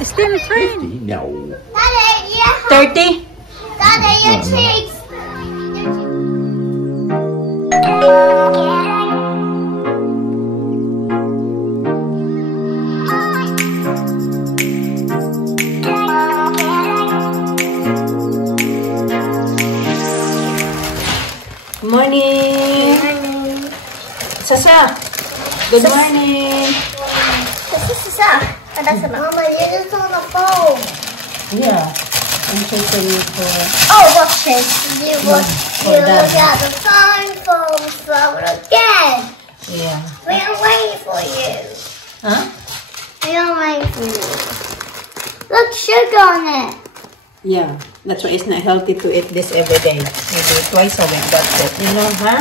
Still friend. 50? No. Daddy, yeah. 30? Daddy, your treats. Good morning. Sasa. Good morning. Sasa. Mama, you're just on the phone. Yeah. I'm checking you for... Oh, watch this. You look Dad. at the phone again. Yeah. We are waiting for you. Huh? We are waiting for you. Look, sugar on it. Yeah. That's why it's not healthy to eat this every day. Maybe twice a week. That's it. You know, huh?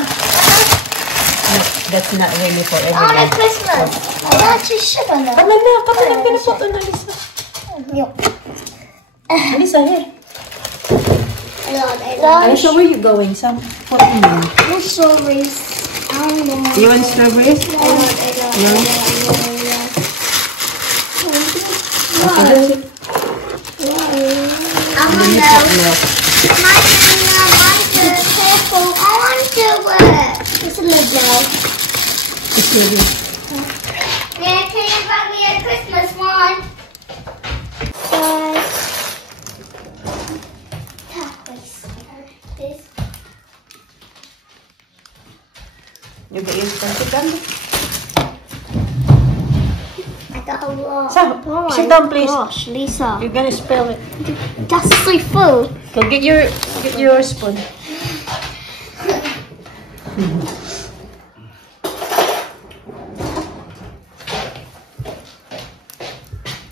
No, that's not really for every On day. a Christmas. That's just sugar now. Come on now. Come on. I'm gonna put on Alisa. Alisa, here. Alisa, where you going? Some for me. No strawberries. You want strawberries? No. Okay. I want to it's a little. It's really. Yeah, can you buy me a Christmas one? You get your sponge gun? I got a lot. So, sit down, please. Gosh, Lisa. You're gonna spill it. That's so full. Go get your spoon.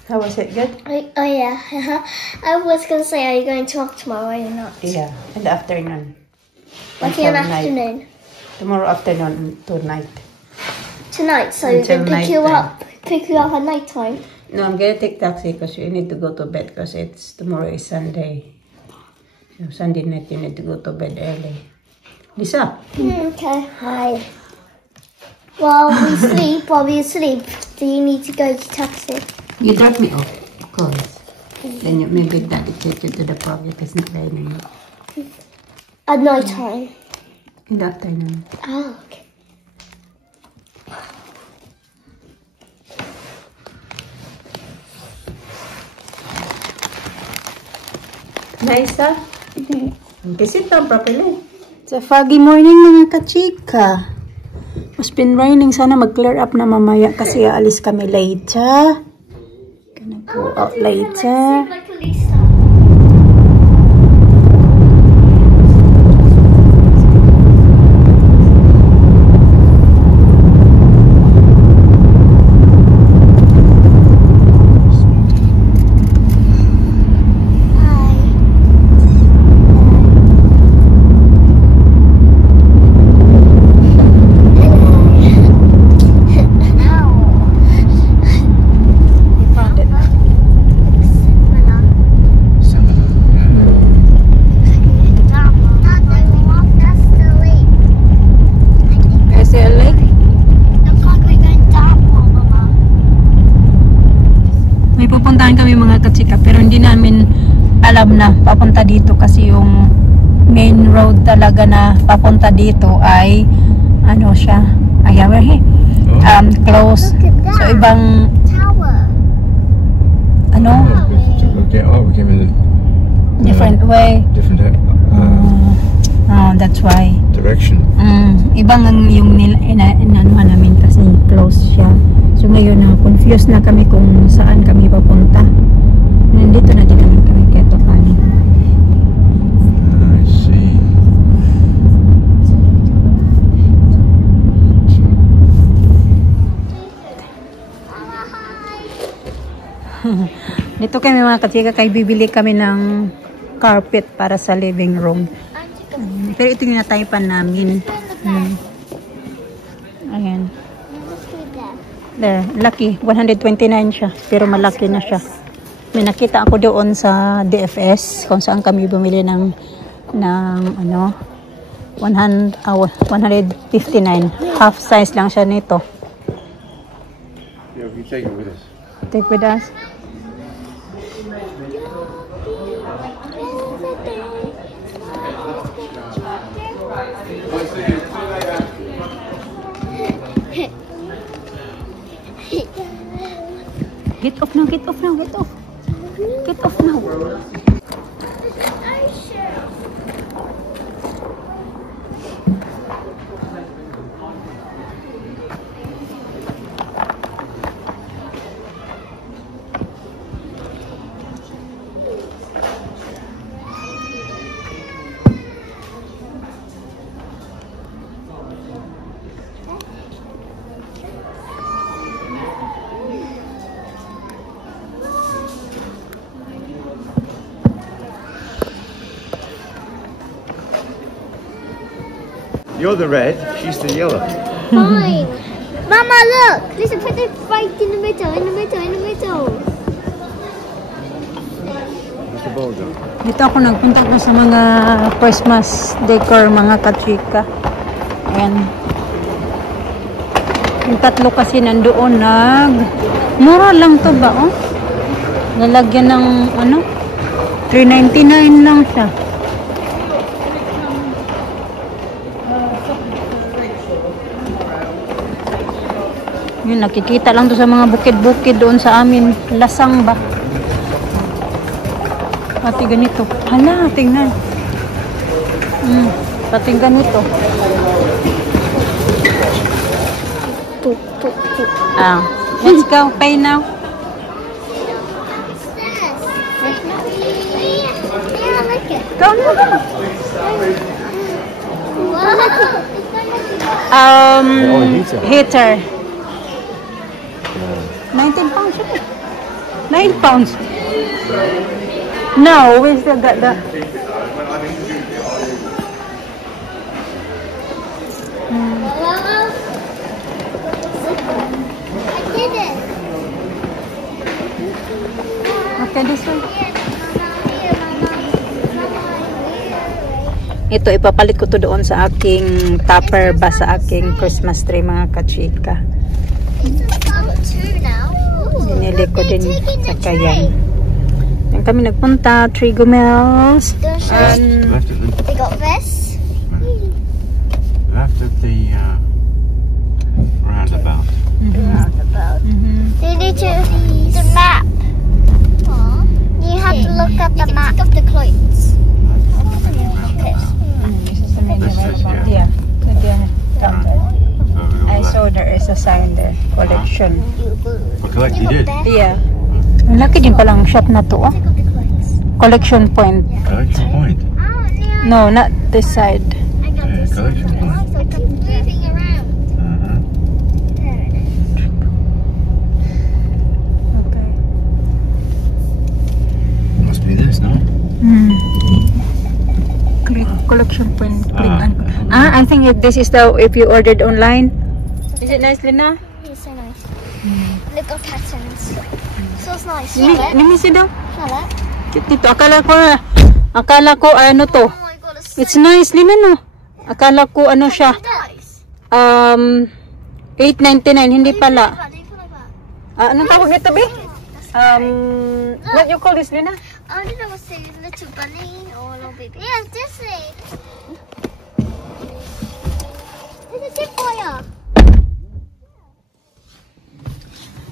How was it? Good? Oh yeah. I was gonna say, are you going to work tomorrow or not? Yeah, in the afternoon. Like in the Until night. afternoon. Tomorrow afternoon to night. Tonight, so Until they pick you nighttime. pick you up at night time. No, I'm gonna take taxi because you need to go to bed because tomorrow is Sunday. So Sunday night you need to go to bed early. Lisa. Okay. Hi. While we sleep, do you need to go to taxi? You drop me off, of course. Then maybe daddy take you to the park if it's not raining. At night time. In the afternoon. Oh, okay. Nice, huh? Okay, sit down properly. It's a foggy morning mga kachika. It's been raining. Sana mag-clear up na mamaya kasi aalis kami later. Gonna go out later. Like a Lisa. Alam na papunta dito kasi yung main road talaga na papunta dito ay ano siya close. So ibang Tower. ano we came in a different way. different That's why direction. ibang ang yung inanuhan namin kasi close siya. So ngayon na confused na kami kung saan kami papunta. Nandito na din naman kami kaya Tokani. I see. Dito kami mga katsika kay bibili kami ng carpet para sa living room. Pero ito yung nataypan namin. Ayan. There, lucky. 129 siya. Pero malaki na siya. May nakita ako doon sa DFS kung saan kami bumili ng 159. Half size lang siya nito. Yeah, we take it with us. Take with us. Get off now, get off now, get off. Get off now. You're the red, she's the yellow. Fine. Mama, look. Listen, put it right in the middle, in the middle, in the middle. Where's the ball go? Dito ako nagpunta ko sa mga Christmas decor, mga kachika. Ayan. Yung tatlo kasi nandoon mura lang to ba, oh? Nalagyan ng, ano? $3.99 lang siya. Yun, nakikita lang to sa mga bukid-bukid doon sa amin. Lasang ba? Pati ganito. Hala, tingnan. Pati ganito. Let's go. Pay now. Go now. Heater. 19 pounds. 9 pounds. No, we still got that. I did it. Okay, this one. Ito, ipapalit ko to doon sa aking tupper ba sa aking Christmas tree, mga kachika. Binili ko din sa Kayan. Yan kami nagpunta, Trigo Mills. And They got this. Left at the roundabout. Roundabout. They need to the map. You have to look at the map. Look at the clothes. yeah, I saw there is a sign there, collection. For collect, you did? Yeah. Ang laki din palang shop na to, oh. Collection point. Collection point? No, not this side. Yeah, collection point. Moving around. There it is. Okay. Must be this, no? Click collection point. Click I think this is the if you ordered online. Is it nice, Lina? It's so nice. Look at patterns. So it's nice. Let me see daw. Smell it. Dito, akala ko ano to. Oh my god, it's It's nice, Lina, no? Akala ko ano siya. nice. $8.99, hindi pala. Do you feel like that? Anong tawag nito, be? What you call this, Lina? I don't know what's a little bunny or a little baby. Yes, Disney. There's a tip for you.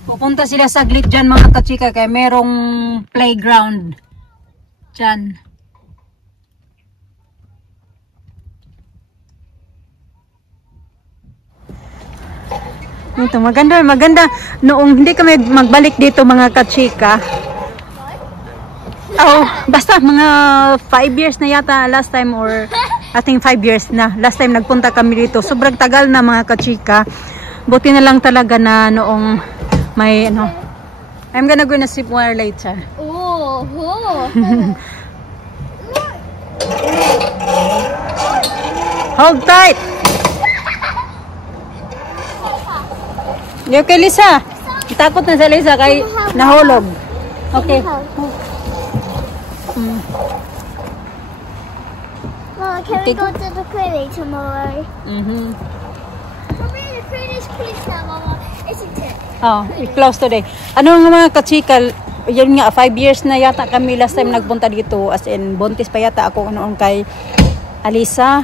Pupunta sila saglit dyan, mga kachika, kaya merong playground dyan. Ito, maganda, maganda. Noong hindi kami magbalik dito, mga kachika. Oh, basta mga 5 years na yata last time, or I think 5 years na. Last time nagpunta kami dito. Sobrang tagal na, mga kachika. Buti na lang talaga na noong may ano. I'm gonna go na sip water later. Oh, Hold tight. You okay, Lisa? Takot na sa Lisa kay nahulog. Okay. Mama, can we go to the Quidditch tomorrow? Mhm. Mommy, the Quidditch closed now, Mama, isn't it? Oh, i-close today. Ano nga, mga kachika, yun nga, 5 years na yata kami last time nagpunta dito. As in, buntis pa yata ako noon kay Alisa,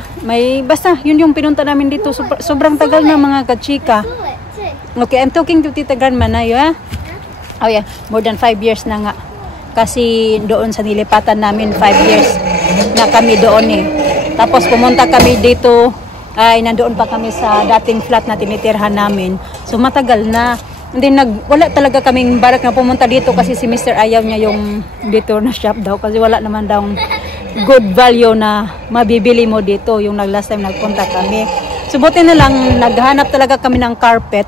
basta yun yung pinunta namin dito. Sobrang tagal na mga kachika. Okay, I'm talking to Tita Grandma na yun. Oh yeah, more than 5 years na nga. Kasi doon sa nilipatan namin 5 years na kami doon eh. Tapos pumunta kami dito, ay nandoon pa kami sa dating flat na tinitirhan namin. So matagal na. Hindi wala talaga kaming barak na pumunta dito kasi si Mr. ayaw niya yung dito na shop daw kasi wala naman daw good value na mabibili mo dito yung last time nagpunta kami. So buti na lang naghanap talaga kami ng carpet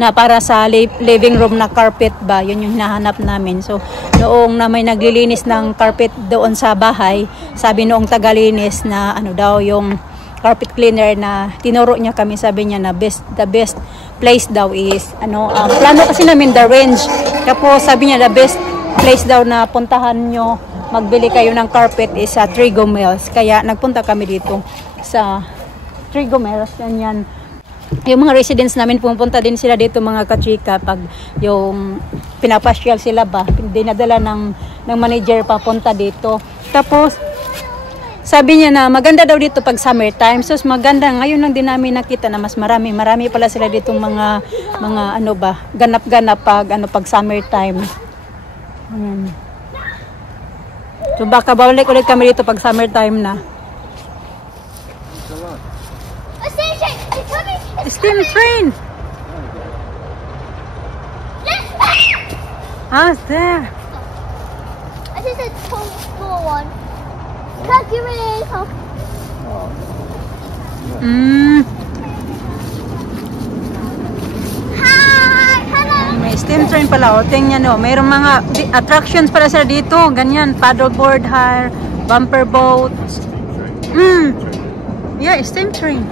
na para sa living room na carpet ba, yun yung hinahanap namin. So noong na may naglilinis ng carpet doon sa bahay, sabi noong tagalinis na ano daw yung carpet cleaner na tinuro niya kami, sabi niya na the best place daw is plano kasi namin the range, tapos sabi niya the best place daw na puntahan nyo magbili kayo ng carpet is sa Trigo Mills, kaya nagpunta kami dito sa Trigo Mills. Yan yung mga residents namin, pumunta din sila dito mga kachika pag yung pinapasyal sila ba, dinadala ng manager papunta dito. Tapos sabi niya na maganda daw dito pag summertime. So maganda, ngayon lang din namin nakita na mas marami pala sila ditong mga ganap-ganap pag summertime. So baka balik ulit kami dito pag summertime na. Steam train. How's there? I think it's a small one. Calculator. Hi, hello. May steam train pala. O, tingnan nyo. Mayroong mga attractions pala sila dito. Ganyan. Paddleboard hire, bumper boat. Yeah, steam train.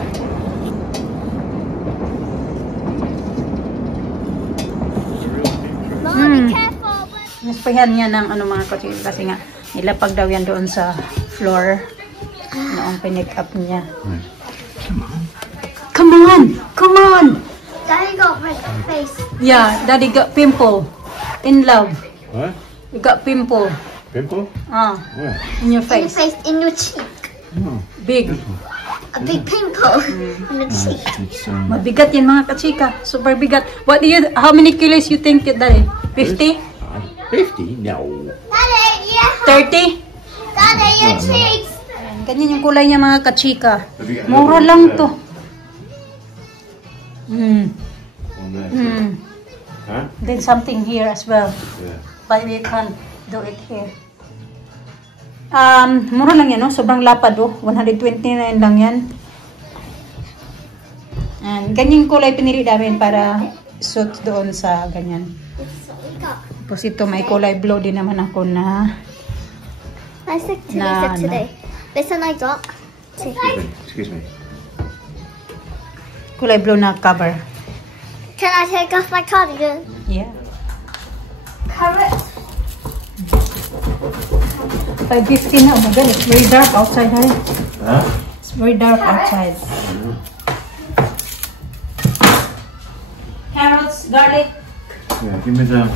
Mom, be careful. Naspayan niya ng mga kotse kasi nga nilapag daw yan doon sa floor noong pinick up niya. Come on! Daddy got red face. Yeah, Daddy got pimple. In love. What? You got pimple. Pimple? Where? In your In your face. face, in your cheek. Oh, Big. A big pimple in the cheek. it's Mabigat yan mga kachika. Super bigat. How many kilos you think, Daddy? 50? 50? No. Daddy, yeah. 30? Daddy, your cheeks. Ganyan yung kulay niya mga kachika. Mura lang to. On there. Huh? Then something here as well. Yeah. But we can't do it here. Mura lang yan, no? Sobrang lapad, oh. 129 lang yan. And ganyan kulay pinili namin para suit doon sa ganyan. Tapos ito, may kulay blue din naman ako na... I said today. This one I got. Excuse me. Kulay blue na cover. Can I take off my cardigan? Yeah. Carrot. 5:50 na. Oh my God, it's very dark outside, huh? Huh? It's very dark outside. Carrots, garlic. Yeah, give me the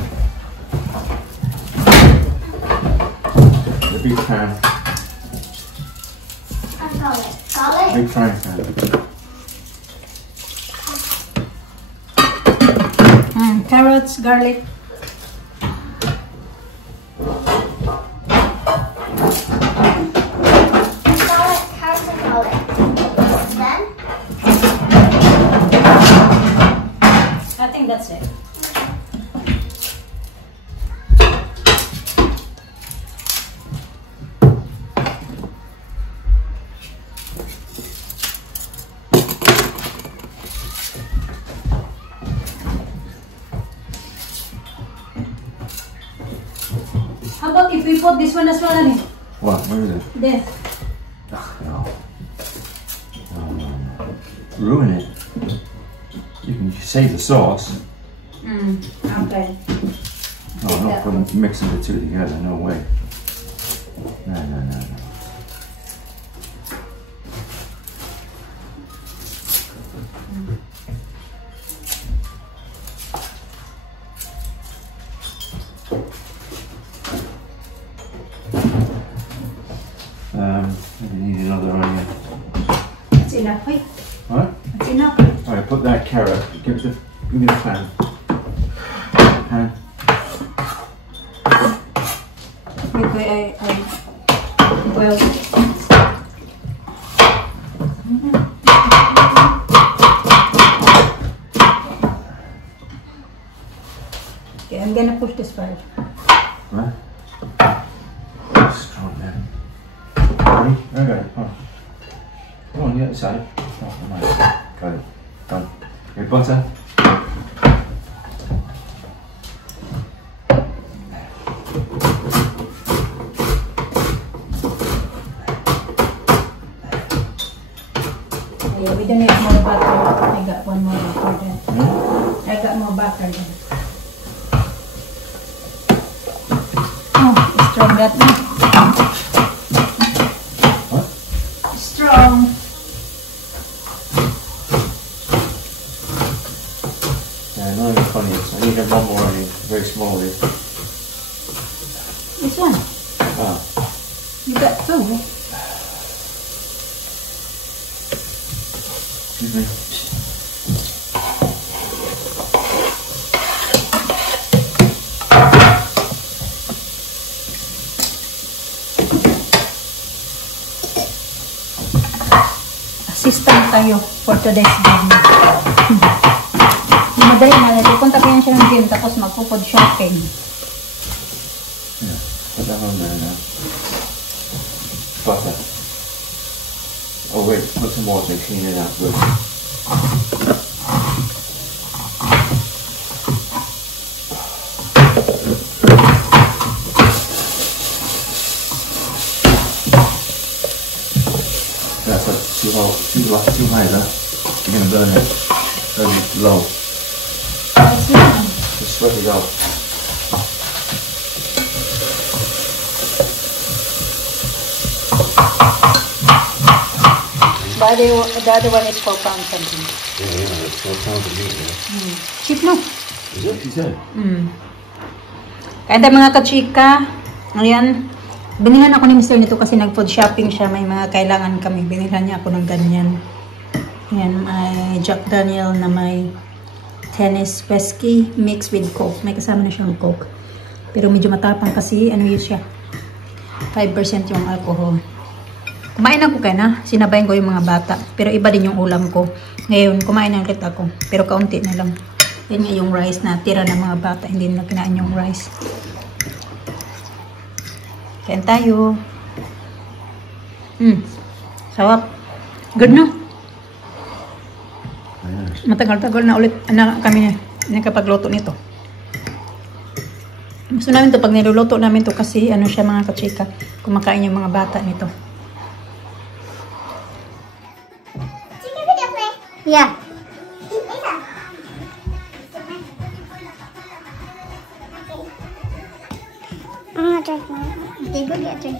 big pan. Garlic. Big frying pan. Carrots, garlic. I think that's it. How about if we put this one as well? What? Where is it? There. No. Ruin it. You can save the sauce. Okay. No, not putting mixing the two together. No way. No. Maybe need it enough. Wait. What? That's enough. Alright, put that carrot. Give me the pan. Pan. Wait, well. Okay, I'm gonna push this part. What? Strong man. Ready? I got it. Oh. Come on, the other side. Oh, nice. Got it. Done. Your butter. Yeah, we don't need more butter. I got one more butter there. I got more butter there. Oh, it's strong that one. What? Strong. Yeah, not even funny. I need one more on you. Very small one. This one. Ah. You got two. Excuse me. Assistant tayo for today's video. Madali na. Pupunta ko yan siya ng gym tapos magpo-food shopping. Yeah, put that on there now. Butter. Oh wait, put some water and clean it out good. That's like too high, huh? You're gonna burn it. Very low. Just sweat it out. But the other one is 4 pounds something. Yeah, it's 4 pounds of meat there. Cheap no? Is it? She said. Kaya mga kachika, ayan, binilan ako ni Mr. nito kasi nag-food shopping siya. May mga kailangan kami. Binilan niya ako ng ganyan. Ayan, may Jack Daniel na may tennis whiskey mixed with Coke. May kasama na siyang Coke. Pero medyo matapang kasi ano yun siya. 5% yung alcohol. Kumain ako kaya na. Sinabayan ko yung mga bata. Pero iba din yung ulam ko. Ngayon, kumain na ulit ako. Pero kaunti na lang. Yan nga yung rice na tira ng mga bata. Hindi nila kinain yung rice. Kain tayo. Sarap. Good no? Matagal-tagal na ulit kami nakapagluto nito. Gusto namin to pag niluluto namin to kasi ano siya mga kachika. Kumakain yung mga bata nito. Yeah. Okay, go get a drink.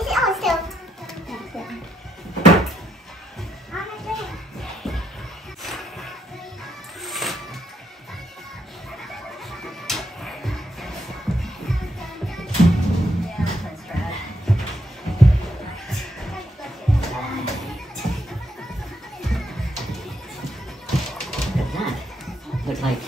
Is it on still? Looks like